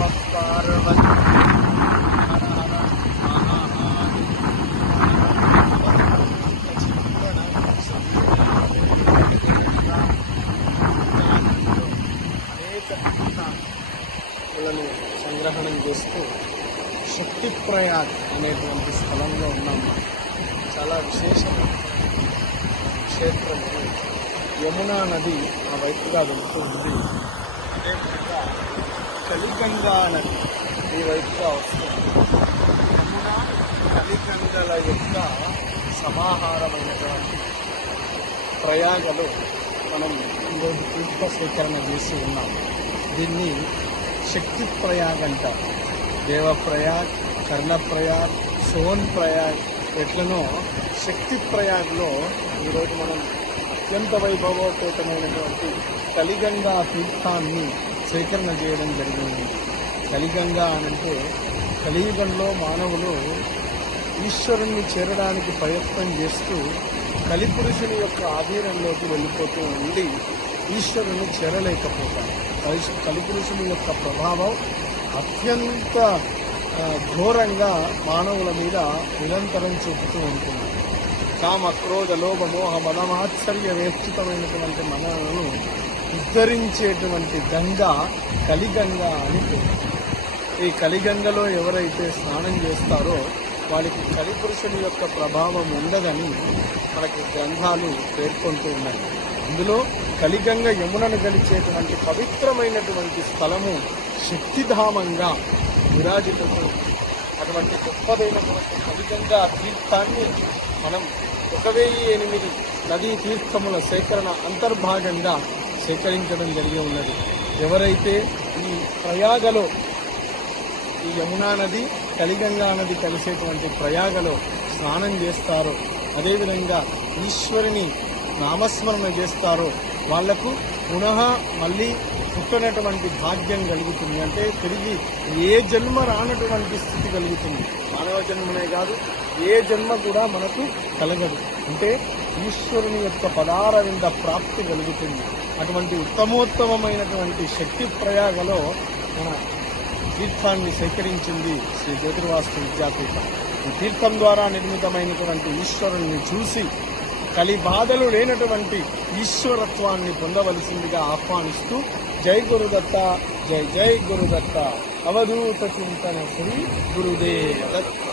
నమ పార్వతి లను సంగ్రహణం చేస్తూ శక్తి ప్రయాగ్ అనేటువంటి స్థలంలో ఉన్నాము చాలా విశేషమైన క్షేత్రము యమునా నది ఆ వైపుగా వెళుతూ ఉంది అదేవిధంగా కలిగంగా నది ఈ వైపుగా వస్తుంది కలిగంగల యొక్క సమాహారమైనటువంటి ప్రయాగలు మనం ఈరోజు తీర్థ సేకరణ చేసి ఉన్నాం దీన్ని శక్తి ప్రయాగ్ అంటారు కర్ణ కర్ణప్రయాగ్ సోన్ ప్రయాగ్ ఎట్లనో శక్తి ప్రయాగ్లో ఈరోజు మనం అత్యంత వైభవోపేతమైనటువంటి కలిగంగా తీర్థాన్ని సేకరణ చేయడం జరిగింది కలిగంగా అనంటే కలియుగంలో మానవులు ఈశ్వరుణ్ణి చేరడానికి ప్రయత్నం చేస్తూ కలిపురుషుని యొక్క ఆధీనంలోకి వెళ్ళిపోతూ ఉండి ఈశ్వరుని చేరలేకపోతారు కలిపురుషుని యొక్క ప్రభావం అత్యంత ఘోరంగా మానవుల మీద నిరంతరం చూపుతూ ఉంటుంది కామ క్రోధ లోభ మోహ మనమాశ్చర్య వేస్తుతమైనటువంటి మనలను ఉద్ధరించేటువంటి గంగ కలిగంగ అని ఈ కలిగంగలో ఎవరైతే స్నానం చేస్తారో వాళ్ళకి కలిపురుషుని యొక్క ప్రభావం ఉండదని మనకి గ్రంథాలు పేర్కొంటూ ఉన్నాయి అందులో కలిగంగ యమునను గలిచేటువంటి పవిత్రమైనటువంటి స్థలము శక్తిధామంగా విరాజిల్లుతుంది అటువంటి గొప్పదైనటువంటి కలిగంగా తీర్థాన్ని మనం ఒక వెయ్యి ఎనిమిది నదీ తీర్థముల సేకరణ అంతర్భాగంగా సేకరించడం జరిగి ఉన్నది ఎవరైతే ఈ ప్రయాగలో ఈ యమునా నది కలిగంగా నది కలిసేటువంటి ప్రయాగలో స్నానం చేస్తారో అదేవిధంగా ఈశ్వరిని నామస్మరణ చేస్తారో వాళ్లకు పునః మళ్ళీ పుట్టనటువంటి భాగ్యం కలుగుతుంది అంటే తిరిగి ఏ జన్మ రానటువంటి స్థితి కలుగుతుంది మానవ జన్మనే కాదు ఏ జన్మ కూడా మనకు కలగదు అంటే ఈశ్వరుని యొక్క పదార వింద ప్రాప్తి కలుగుతుంది అటువంటి ఉత్తమోత్తమైనటువంటి శక్తి ప్రయాగలో మన తీర్థాన్ని సేకరించింది శ్రీ జ్యోతిర్వాస్తు విద్యాపీఠం ఈ తీర్థం ద్వారా నిర్మితమైనటువంటి ఈశ్వరుని చూసి కలి బాధలు లేనటువంటి ఈశ్వరత్వాన్ని పొందవలసిందిగా ఆహ్వానిస్తూ జై గురుదత్త జై జై గురుదత్త అవధూత చింతన శ్రీ గురుదేవ దత్త